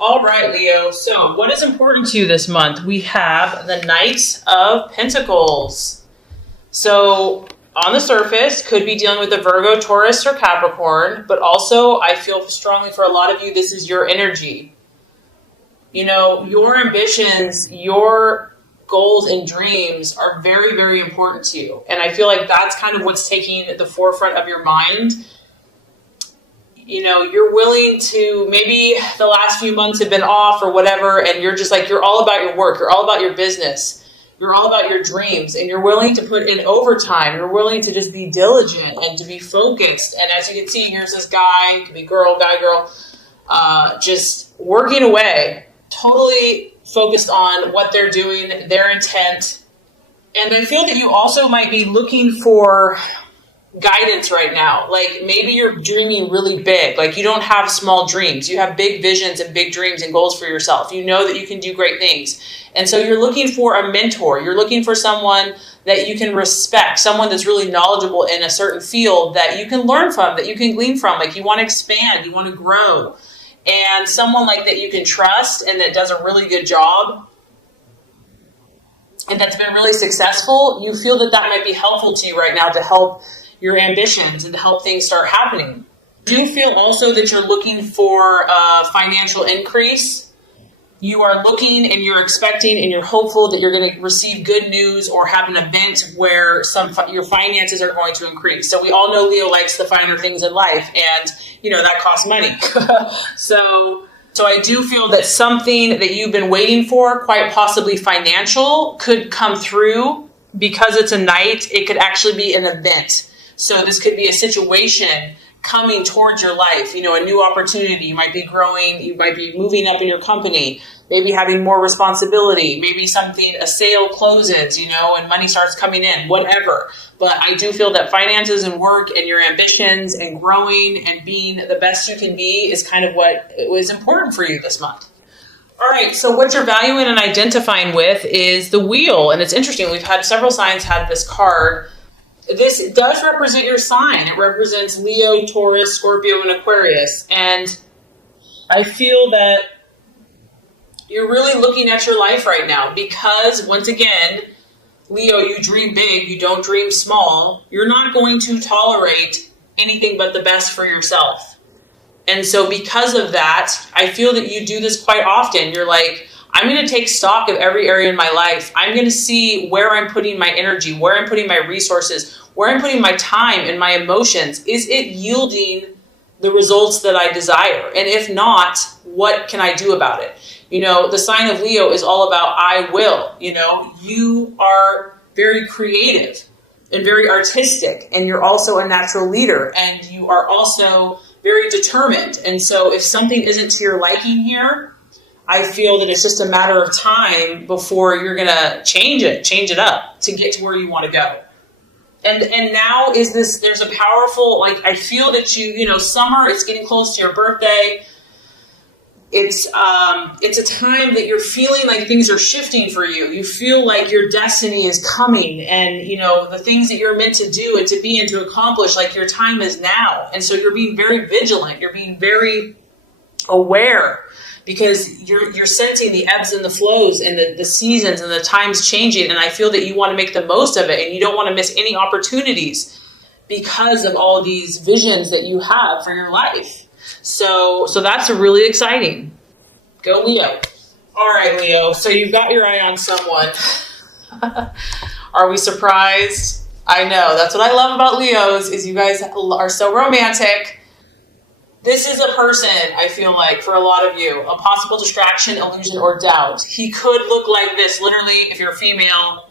All right, Leo. So, what is important to you this month? We have the Knight of Pentacles. So, on the surface, could be dealing with the Virgo, Taurus, or Capricorn, but also I feel strongly for a lot of you, this is your energy. You know, your ambitions, your goals and dreams are very, very important to you. And I feel like that's kind of what's taking the forefront of your mind. You know, you're willing to, maybe the last few months have been off or whatever, and you're just like, you're all about your work, you're all about your business, you're all about your dreams, and you're willing to put in overtime, you're willing to just be diligent and to be focused. And as you can see, here's this guy, could be girl, guy, girl, just working away, totally focused on what they're doing, their intent. And I feel that you also might be looking for guidance right now. Like maybe you're dreaming really big. Like you don't have small dreams. You have big visions and big dreams and goals for yourself. You know that you can do great things. And so you're looking for a mentor. You're looking for someone that you can respect, someone that's really knowledgeable in a certain field that you can learn from, that you can glean from. Like you want to expand, you want to grow. And someone like that you can trust and that does a really good job and that's been really successful, you feel that that might be helpful to you right now to help your ambitions and to help things start happening. Do you feel also that you're looking for a financial increase? You are looking and you're expecting and you're hopeful that you're going to receive good news or have an event where your finances are going to increase. So we all know Leo likes the finer things in life, and you know that costs money. So I do feel that something that you've been waiting for, quite possibly financial, could come through. Because it's a knight, it could actually be an event. So this could be a situation coming towards your life, you know, a new opportunity. You might be growing, you might be moving up in your company, maybe having more responsibility, maybe a sale closes, you know, and money starts coming in, whatever. But I do feel that finances and work and your ambitions and growing and being the best you can be is kind of what was important for you this month. All right, so what you're valuing and identifying with is the wheel. And it's interesting, we've had several signs have this card. This does represent your sign. It represents Leo, Taurus, Scorpio, and Aquarius. And I feel that you're really looking at your life right now because, once again, Leo, you dream big, you don't dream small. You're not going to tolerate anything but the best for yourself. And so because of that, I feel that you do this quite often. You're like, I'm going to take stock of every area in my life. I'm going to see where I'm putting my energy, where I'm putting my resources, where I'm putting my time and my emotions. Is it yielding the results that I desire? And if not, what can I do about it? You know, the sign of Leo is all about I will. You know, you are very creative and very artistic, and you're also a natural leader, and you are also very determined. And so if something isn't to your liking here, I feel that it's just a matter of time before you're going to change it up to get to where you want to go. And now there's a powerful, like, I feel that summer, it's getting close to your birthday. It's a time that you're feeling like things are shifting for you. You feel like your destiny is coming, and, you know, the things that you're meant to do and to be and to accomplish, like your time is now. And so you're being very vigilant. You're being very aware because you're sensing the ebbs and the flows and the seasons and the times changing. And I feel that you want to make the most of it and you don't want to miss any opportunities because of all these visions that you have for your life. So that's really exciting. Go Leo. All right, Leo. So you've got your eye on someone. Are we surprised? I know. That's what I love about Leos is you guys are so romantic. This is a person, I feel like, for a lot of you, a possible distraction, illusion, or doubt. He could look like this, literally, if you're female,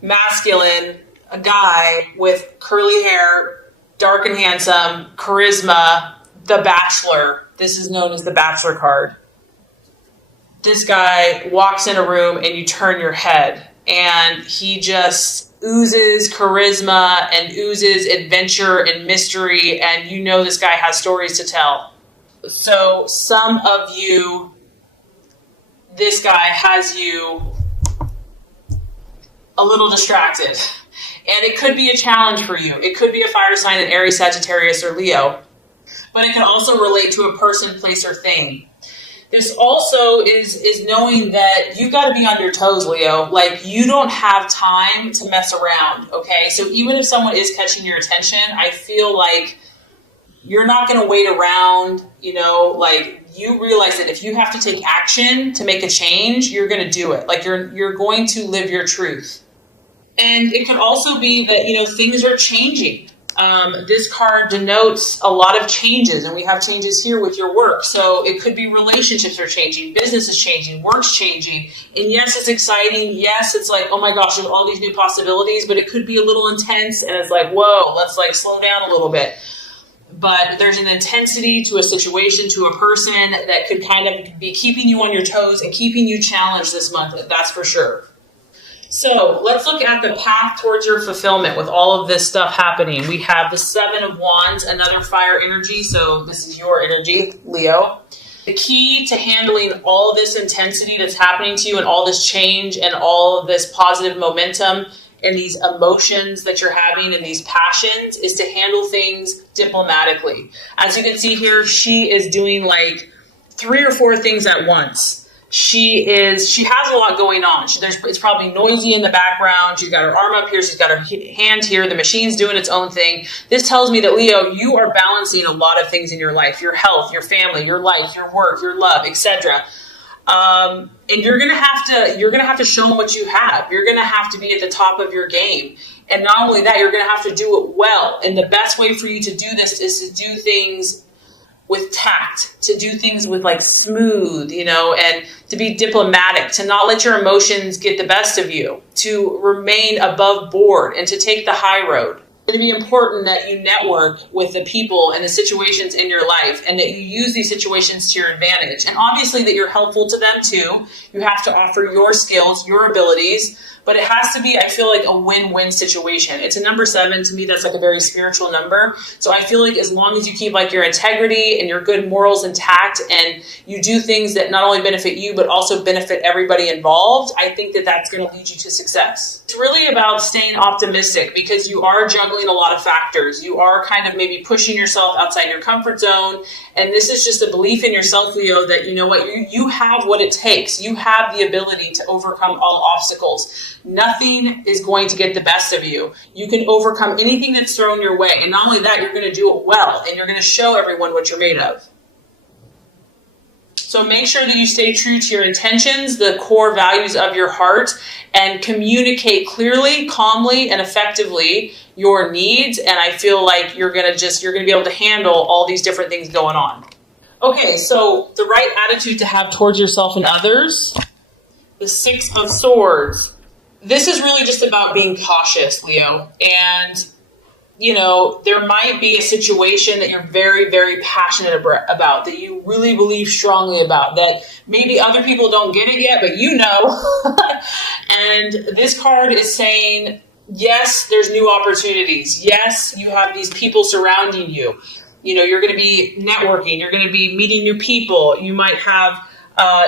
masculine, a guy with curly hair, dark and handsome, charisma, the Bachelor. This is known as the Bachelor card. This guy walks in a room and you turn your head, and he just oozes charisma and oozes adventure and mystery, and you know this guy has stories to tell. So some of you, this guy has you a little distracted, and it could be a challenge for you. It could be a fire sign in Aries, Sagittarius, or Leo, but it can also relate to a person, place, or thing. This also is knowing that you've got to be on your toes, Leo. Like, you don't have time to mess around, okay? So even if someone is catching your attention, I feel like you're not going to wait around, like, you realize that if you have to take action to make a change, you're going to do it. Like, you're going to live your truth. And it could also be that, things are changing. This card denotes a lot of changes, and we have changes here with your work. So it could be relationships are changing, business is changing, work's changing. And yes, it's exciting. Yes, it's like, oh my gosh, there's all these new possibilities, but it could be a little intense, and it's like, whoa, let's like slow down a little bit. But there's an intensity to a situation, to a person that could kind of be keeping you on your toes and keeping you challenged this month. That's for sure. So let's look at the path towards your fulfillment with all of this stuff happening. We have the Seven of Wands, another fire energy. So this is your energy, Leo. The key to handling all this intensity that's happening to you and all this change and all of this positive momentum and these emotions that you're having and these passions is to handle things diplomatically. As you can see here, she is doing like 3 or 4 things at once. She has a lot going on. It's probably noisy in the background. She's got her arm up here. She's got her hand here. The machine's doing its own thing. This tells me that, Leo, you are balancing a lot of things in your life, your health, your family, your life, your work, your love, etc. And you're gonna have to show them what you have. You're gonna have to be at the top of your game. And not only that, you're gonna have to do it well. And the best way for you to do this is to do things with tact, to do things with like smooth, and to be diplomatic, to not let your emotions get the best of you, to remain above board and to take the high road. It's going to be important that you network with the people and the situations in your life and that you use these situations to your advantage. And obviously that you're helpful to them too. You have to offer your skills, your abilities, but it has to be, I feel like, a win-win situation. It's a number 7. To me, that's like a very spiritual number. So I feel like as long as you keep like your integrity and your good morals intact and you do things that not only benefit you, but also benefit everybody involved, I think that that's going to lead you to success. It's really about staying optimistic because you are juggling a lot of factors. You are kind of maybe pushing yourself outside your comfort zone. And this is just a belief in yourself, Leo, that you know what, you have what it takes. You have the ability to overcome all obstacles. Nothing is going to get the best of you. You can overcome anything that's thrown your way. And not only that, you're going to do it well. And you're going to show everyone what you're made of. So make sure that you stay true to your intentions, the core values of your heart, and communicate clearly, calmly, and effectively your needs. And I feel like you're going to be able to handle all these different things going on. Okay, so the right attitude to have towards yourself and others, the 6 of Swords. This is really just about being cautious, Leo. And, there might be a situation that you're very, very passionate about, that you really believe strongly about, that maybe other people don't get it yet, but you know. And this card is saying, yes, there's new opportunities. Yes, you have these people surrounding you. You're going to be networking. You're going to be meeting new people. You might have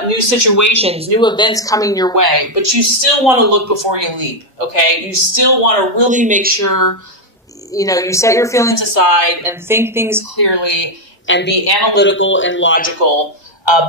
new situations, new events coming your way, but you still want to look before you leap, okay? You still want to really make sure, you set your feelings aside and think things clearly and be analytical and logical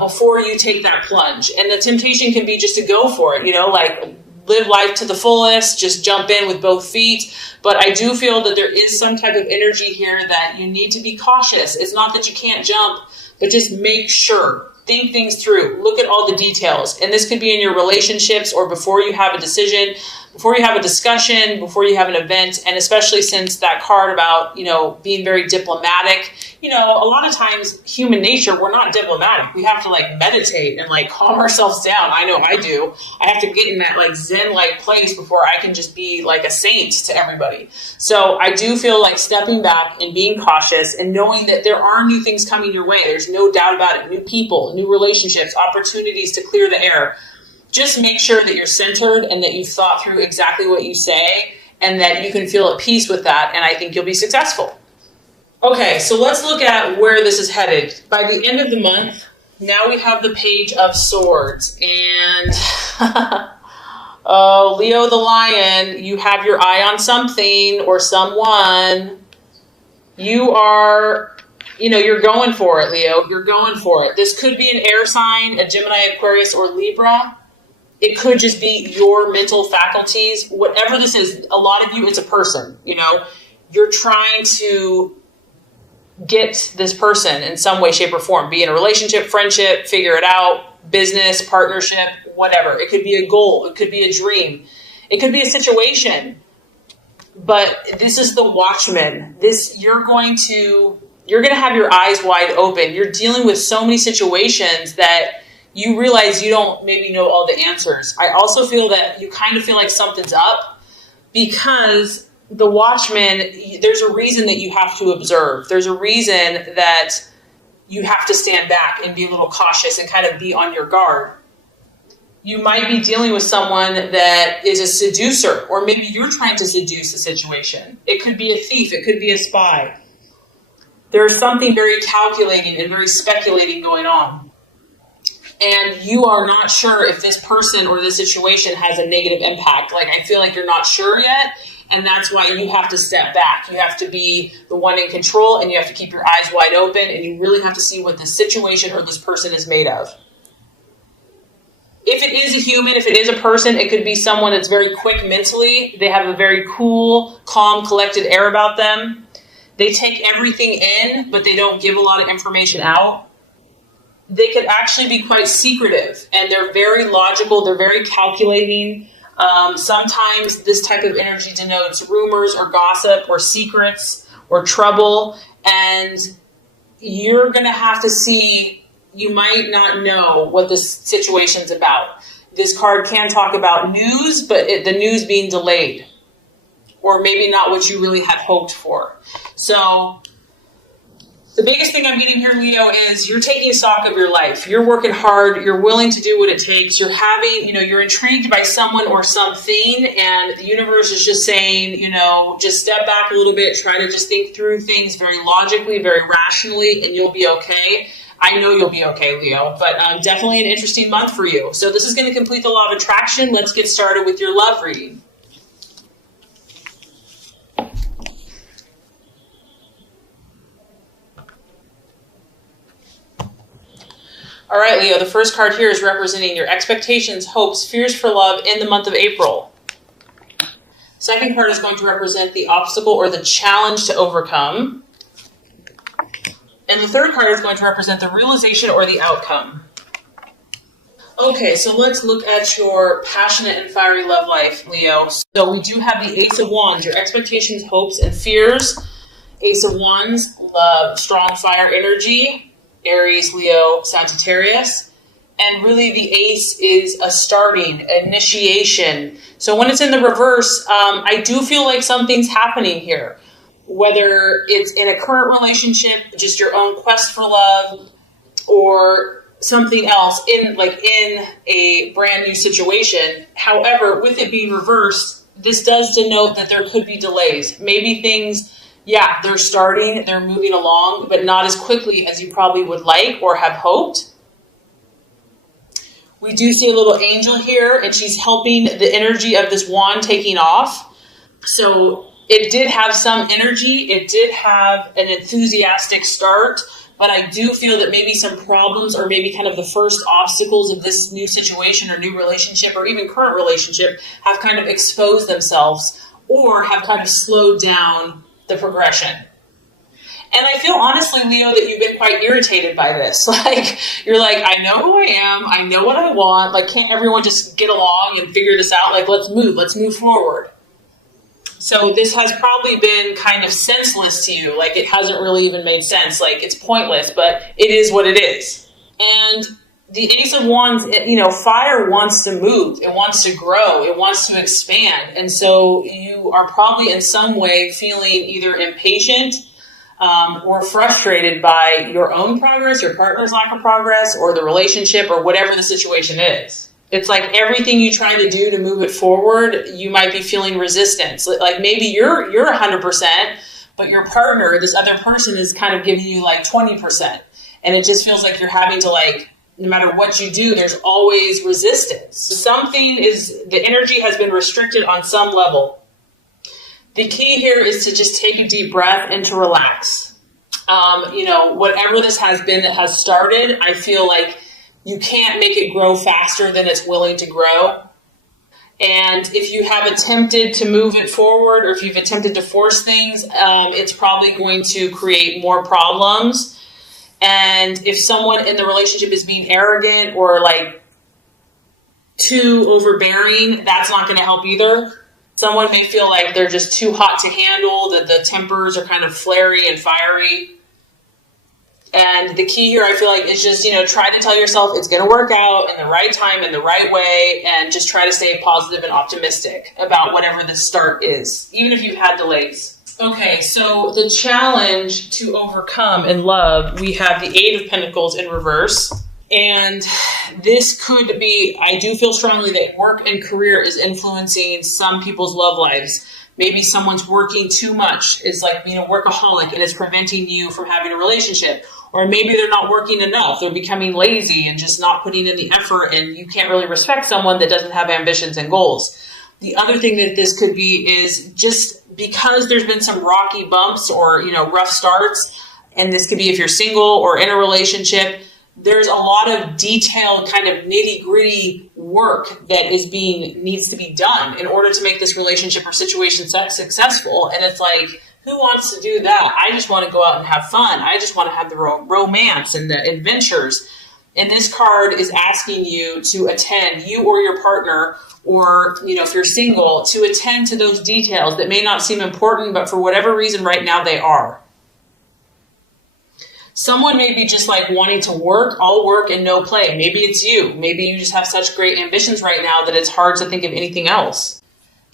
before you take that plunge. And the temptation can be just to go for it, like live life to the fullest, just jump in with both feet. But I do feel that there is some type of energy here that you need to be cautious. It's not that you can't jump, but just make sure. Think things through. Look at all the details. And this could be in your relationships or before you have a decision, before you have a discussion, before you have an event. And especially since that card about, being very diplomatic, a lot of times human nature, we're not diplomatic. We have to meditate and calm ourselves down. I know I do. I have to get in that Zen-like place before I can just be like a saint to everybody. So I do feel like stepping back and being cautious and knowing that there are new things coming your way. There's no doubt about it. New people, new relationships, opportunities to clear the air. Just make sure that you're centered and that you've thought through exactly what you say and that you can feel at peace with that. And I think you'll be successful. Okay, so let's look at where this is headed. By the end of the month, now we have the Page of Swords. And, oh, Leo the Lion, you have your eye on something or someone. You are You're going for it, Leo. You're going for it. This could be an air sign, a Gemini, Aquarius, or Libra. It could just be your mental faculties. Whatever this is, a lot of you, it's a person, You're trying to get this person in some way, shape, or form. Be in a relationship, friendship, figure it out, business, partnership, whatever. It could be a goal. It could be a dream. It could be a situation. But this is the Watchman. You're going to have your eyes wide open. You're dealing with so many situations that you realize you don't maybe know all the answers. I also feel that you kind of feel like something's up because the Watchman, there's a reason that you have to observe. There's a reason that you have to stand back and be a little cautious and kind of be on your guard. You might be dealing with someone that is a seducer, or maybe you're trying to seduce a situation. It could be a thief. It could be a spy. There's something very calculating and very speculating going on. And you are not sure if this person or this situation has a negative impact. Like, I feel like you're not sure yet, and that's why you have to step back. You have to be the one in control, and you have to keep your eyes wide open, and you really have to see what the situation or this person is made of. If it is a human, if it is a person, it could be someone that's very quick mentally. They have a very cool, calm, collected air about them. They take everything in, but they don't give a lot of information out. They could actually be quite secretive, and they're very logical. They're very calculating. Sometimes this type of energy denotes rumors or gossip or secrets or trouble, and you're going to have to see. You might not know what this situation's about. This card can talk about news, but the news being delayed, or maybe not what you really had hoped for. So the biggest thing I'm getting here, Leo, is you're taking stock of your life. You're working hard. You're willing to do what it takes. You're having, you're intrigued by someone or something, and the universe is just saying, just step back a little bit. Try to just think through things very logically, very rationally, and you'll be okay. I know you'll be okay, Leo, but definitely an interesting month for you. So this is going to complete the law of attraction. Let's get started with your love reading. All right, Leo, the first card here is representing your expectations, hopes, fears for love in the month of April. Second card is going to represent the obstacle or the challenge to overcome. And the third card is going to represent the realization or the outcome. Okay, so let's look at your passionate and fiery love life, Leo. So we do have the Ace of Wands, your expectations, hopes, and fears. Ace of Wands, love, strong fire energy. Aries, Leo, Sagittarius. And really the Ace is a starting, initiation. So when it's in the reverse, I do feel like something's happening here. Whether it's in a current relationship, just your own quest for love, or something else in a brand new situation. However, with it being reversed, this does denote that there could be delays. Maybe things, they're starting, they're moving along, but not as quickly as you probably would like or have hoped. We do see a little angel here, and she's helping the energy of this wand taking off. So it did have some energy. It did have an enthusiastic start, but I do feel that maybe some problems or maybe kind of the first obstacles of this new situation or new relationship or even current relationship have kind of exposed themselves or have kind of slowed down the progression. And I feel honestly, Leo, that you've been quite irritated by this. You're like, I know who I am. I know what I want. Can't everyone just get along and figure this out? Let's move forward. So this has probably been kind of senseless to you. It hasn't really even made sense. It's pointless, but it is what it is. And the Ace of Wands, fire wants to move. It wants to grow. It wants to expand. And so you are probably in some way feeling either impatient or frustrated by your own progress, your partner's lack of progress, or the relationship, or whatever the situation is. It's like everything you try to do to move it forward, you might be feeling resistance. Maybe you're 100%, but your partner, this other person, is kind of giving you 20%. And it just feels like you're having to no matter what you do, there's always resistance. The energy has been restricted on some level. The key here is to just take a deep breath and to relax. Whatever this has been that has started, I feel like you can't make it grow faster than it's willing to grow. And if you have attempted to move it forward, or if you've attempted to force things, it's probably going to create more problems. And if someone in the relationship is being arrogant or like too overbearing, that's not going to help either. Someone may feel like they're just too hot to handle, that the tempers are kind of flary and fiery. And the key here, I feel like, is just, try to tell yourself it's going to work out in the right time, in the right way, and just try to stay positive and optimistic about whatever the start is, even if you've had delays. Okay, so the challenge to overcome in love, we have the Eight of Pentacles in reverse. And this could be, I do feel strongly that work and career is influencing some people's love lives. Maybe someone's working too much, is like being a workaholic, and it's preventing you from having a relationship. Or maybe they're not working enough. They're becoming lazy and just not putting in the effort, and you can't really respect someone that doesn't have ambitions and goals. The other thing that this could be is just because there's been some rocky bumps or, rough starts, and this could be if you're single or in a relationship, there's a lot of detailed kind of nitty-gritty work that needs to be done in order to make this relationship or situation successful. And it's like, who wants to do that? I just want to go out and have fun. I just want to have the romance and the adventures. And this card is asking you to attend, you or your partner, or, if you're single, to attend to those details that may not seem important, but for whatever reason right now they are. Someone may be just like wanting to work, all work and no play. Maybe it's you. Maybe you just have such great ambitions right now that it's hard to think of anything else.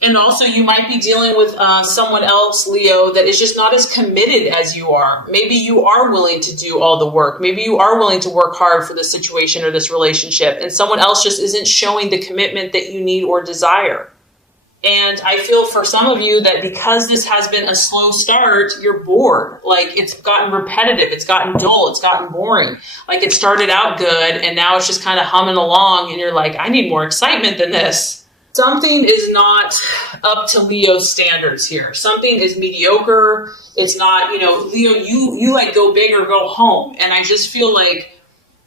And also you might be dealing with someone else, Leo, that is just not as committed as you are. Maybe you are willing to do all the work. Maybe you are willing to work hard for this situation or this relationship, and someone else just isn't showing the commitment that you need or desire. And I feel for some of you that because this has been a slow start, you're bored. Like, it's gotten repetitive, it's gotten dull, it's gotten boring. Like, it started out good and now it's just kind of humming along and you're like, I need more excitement than this. Something is not up to Leo's standards here. Something is mediocre. It's not, Leo, you like go big or go home. And I just feel like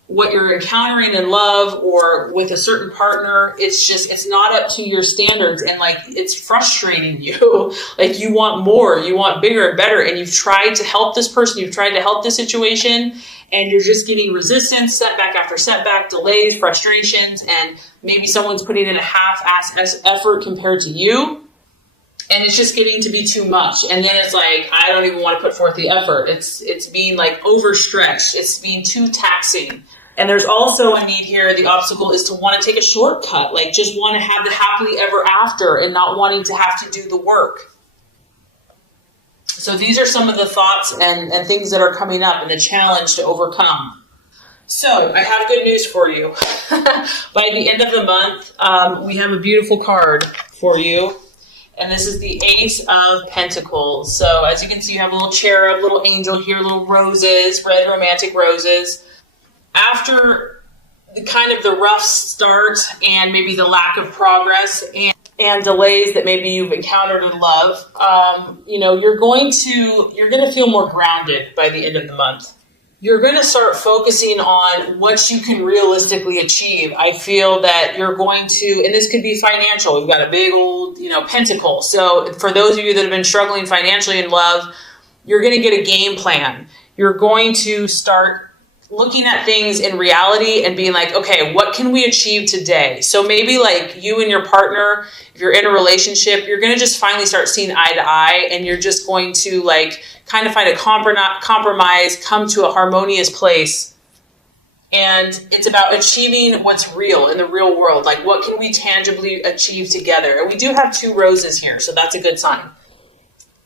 what you're encountering in love or with a certain partner, it's not up to your standards, and like it's frustrating you. Like, you want more, you want bigger and better, and you've tried to help this person, you've tried to help this situation, and you're just getting resistance, setback after setback, delays, frustrations, and maybe someone's putting in a half-ass effort compared to you. And it's just getting to be too much. And then it's like, I don't even want to put forth the effort. It's being like overstretched. It's being too taxing. And there's also a need here. The obstacle is to want to take a shortcut. Like, just want to have the happily ever after and not wanting to have to do the work. So these are some of the thoughts and things that are coming up and the challenge to overcome. So I have good news for you. By the end of the month, we have a beautiful card for you. And this is the Ace of Pentacles. So as you can see, you have a little cherub, little angel here, little roses, red romantic roses. After the kind of the rough start and maybe the lack of progress and delays that maybe you've encountered in love, you're going to feel more grounded by the end of the month. You're going to start focusing on what you can realistically achieve. I feel that you're going to, and this could be financial. You've got a big old, pentacle. So for those of you that have been struggling financially in love, you're going to get a game plan. You're going to start looking at things in reality and being like, okay, what can we achieve today? So maybe like you and your partner, if you're in a relationship, you're going to just finally start seeing eye to eye, and you're just going to like kind of find a compromise, come to a harmonious place. And it's about achieving what's real in the real world. Like, what can we tangibly achieve together? And we do have 2 roses here, so that's a good sign.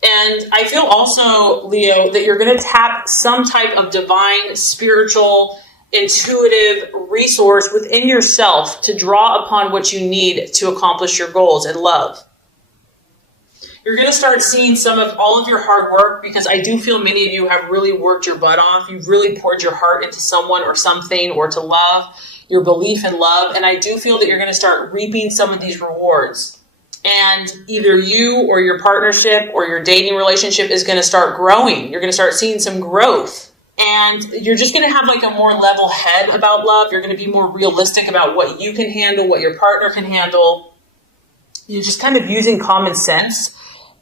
And I feel also, Leo, that you're going to tap some type of divine, spiritual, intuitive resource within yourself to draw upon what you need to accomplish your goals in love. You're going to start seeing some of all of your hard work, because I do feel many of you have really worked your butt off. You've really poured your heart into someone or something, or to love, your belief in love. And I do feel that you're going to start reaping some of these rewards. And either you or your partnership or your dating relationship is going to start growing. You're going to start seeing some growth. And you're just going to have like a more level head about love. You're going to be more realistic about what you can handle, what your partner can handle. You're just kind of using common sense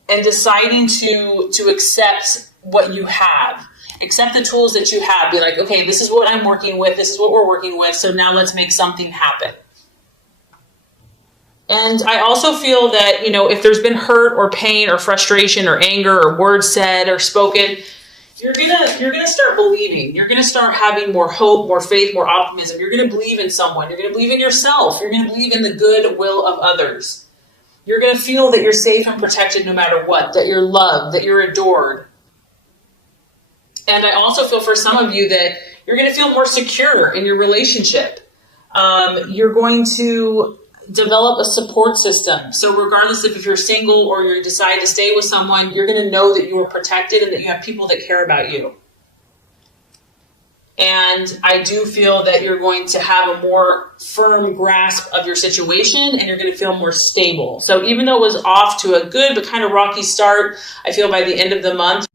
and deciding to accept what you have. Accept the tools that you have. Be like, okay, this is what I'm working with. This is what we're working with. So now let's make something happen. And I also feel that, if there's been hurt or pain or frustration or anger or words said or spoken, you're gonna start believing. You're gonna start having more hope, more faith, more optimism. You're gonna believe in someone. You're gonna believe in yourself. You're gonna believe in the good will of others. You're gonna feel that you're safe and protected no matter what, that you're loved, that you're adored. And I also feel for some of you that you're gonna feel more secure in your relationship. You're going to develop a support system. So regardless if you're single or you decide to stay with someone, you're going to know that you are protected and that you have people that care about you. And I do feel that you're going to have a more firm grasp of your situation and you're going to feel more stable. So even though it was off to a good but kind of rocky start, I feel by the end of the month,